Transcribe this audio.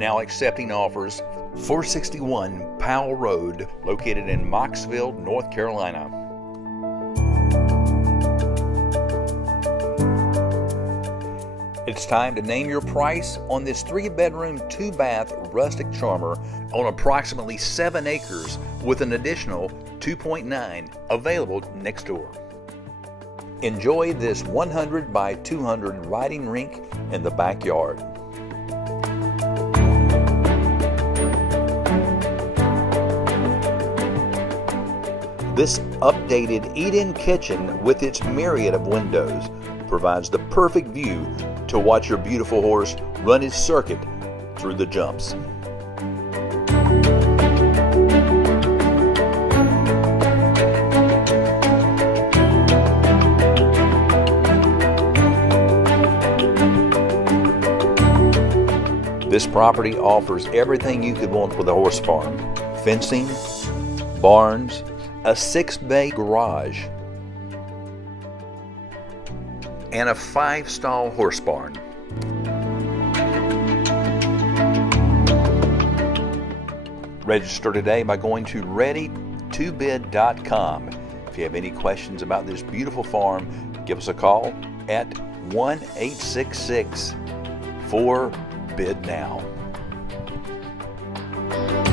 now accepting offers. 461 Powell Road, located in Mocksville, North Carolina. It's time to name your price on this 3-bedroom, 2-bath rustic charmer on approximately 7 acres with an additional 2.9 available next door. Enjoy this 100 by 200 riding rink in the backyard. This updated eat-in kitchen with its myriad of windows provides the perfect view to watch your beautiful horse run its circuit through the jumps. This property offers everything you could want with a horse farm: fencing, barns, a 6-bay garage, and a 5-stall horse barn. Register today by going to ready2bid.com. If you have any questions about this beautiful farm, give us a call at 1-866-4-BID-NOW.